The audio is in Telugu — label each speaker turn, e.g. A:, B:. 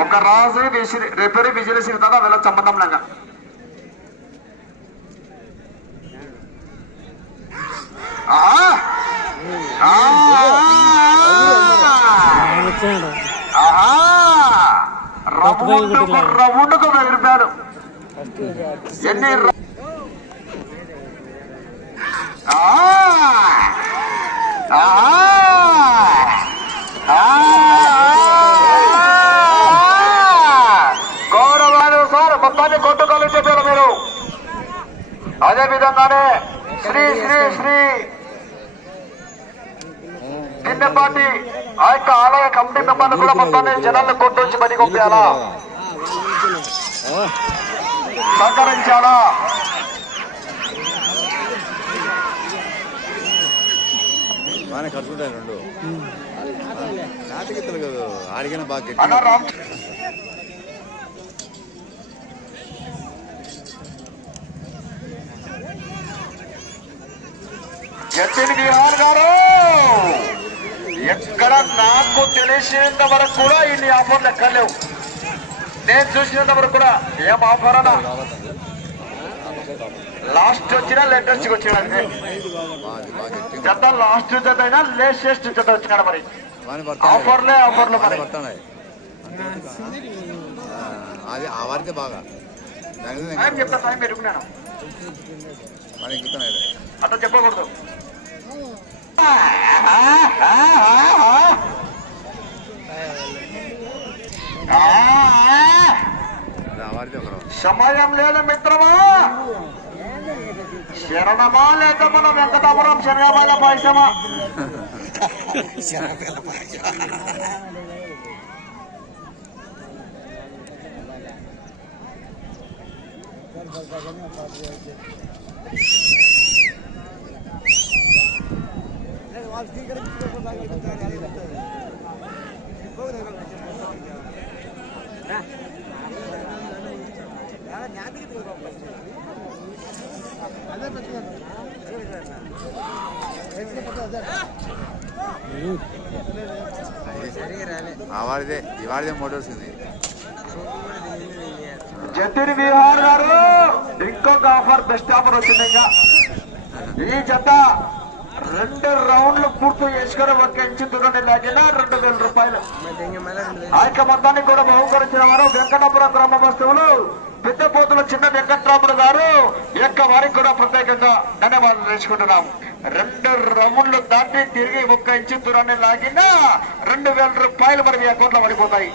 A: ఒక రాజు విసిరి బిజినెస్ విజయసిరితాదా వెళ్ళ సంబంధంలాగా ఆ! ఆ! రౌండ్కు వెళ్ళిపోయాడు. ఎన్ని ర- ఆ! ఆ! ఆ! గౌరవాలు సార్ మొత్తాన్ని కొట్టుకోలు చెప్పారు మీరు అదే విధంగానే శ్రీ శ్రీ శ్రీ చిన్నపాటి ఆ యొక్క ఆలయ కమిటీ మెంబర్లు కూడా మొత్తాన్ని జనాలను కొట్టొచ్చి పని పంపించాలా సహకరించాలా?
B: రెండు. ఆడికైనా బాగా
A: జతిన్ బిహార్ గారు. ఎక్కడ నాకు తెలిసినంత వరకు కూడా ఇన్ని ఆఫర్లు ఎక్కలేవు నేను చూసినంత వరకు కూడా ఏం ఆఫర్ అన్నా? లాస్ట్ వచ్చినా లేటెస్ట్ వచ్చినా జత లాస్ట్ జత అయినా లేటెస్ట్ జత వచ్చినాడు మరి. ఆఫర్లే ఆఫర్లు మరి.
B: అది ఆ వారికే బాగా.
A: చెప్తా పెట్టుకున్నాను అట్లా చెప్పకూడదు. సమయం లేదు మిత్రమా శరణమా లేక మన వెంకటాపురం శరణాబాల పాయసమా
B: ఆ వారిదే ఈ ఇవాడిదే మోటార్స్ ఇది.
A: జతిన్ విహార్ గారు ఇంకొక ఆఫర్ బెస్ట్ ఆఫర్ వచ్చింది ఇంకా. ఈ జత రెండు రౌండ్లు పూర్తి చేసుకుని ఒక ఇంచు దూరం లాగిన రెండు వేల రూపాయలు. ఆ యొక్క మొత్తాన్ని కూడా బహుకరించిన వారు వెంకటాపురం గ్రామ వస్తువులు పెద్దపోతుల చిన్న వెంకట్రాములు గారు యొక్క వారికి కూడా ప్రత్యేకంగా ధన్యవాదాలు తెలుసుకుంటున్నాము రెండు రౌండ్లు దాటి తిరిగి ఒక్క ఇంచు దూరాన్ని లాగినా రెండు వేల రూపాయలు మరి మీ అకౌంట్లో పడిపోతాయి.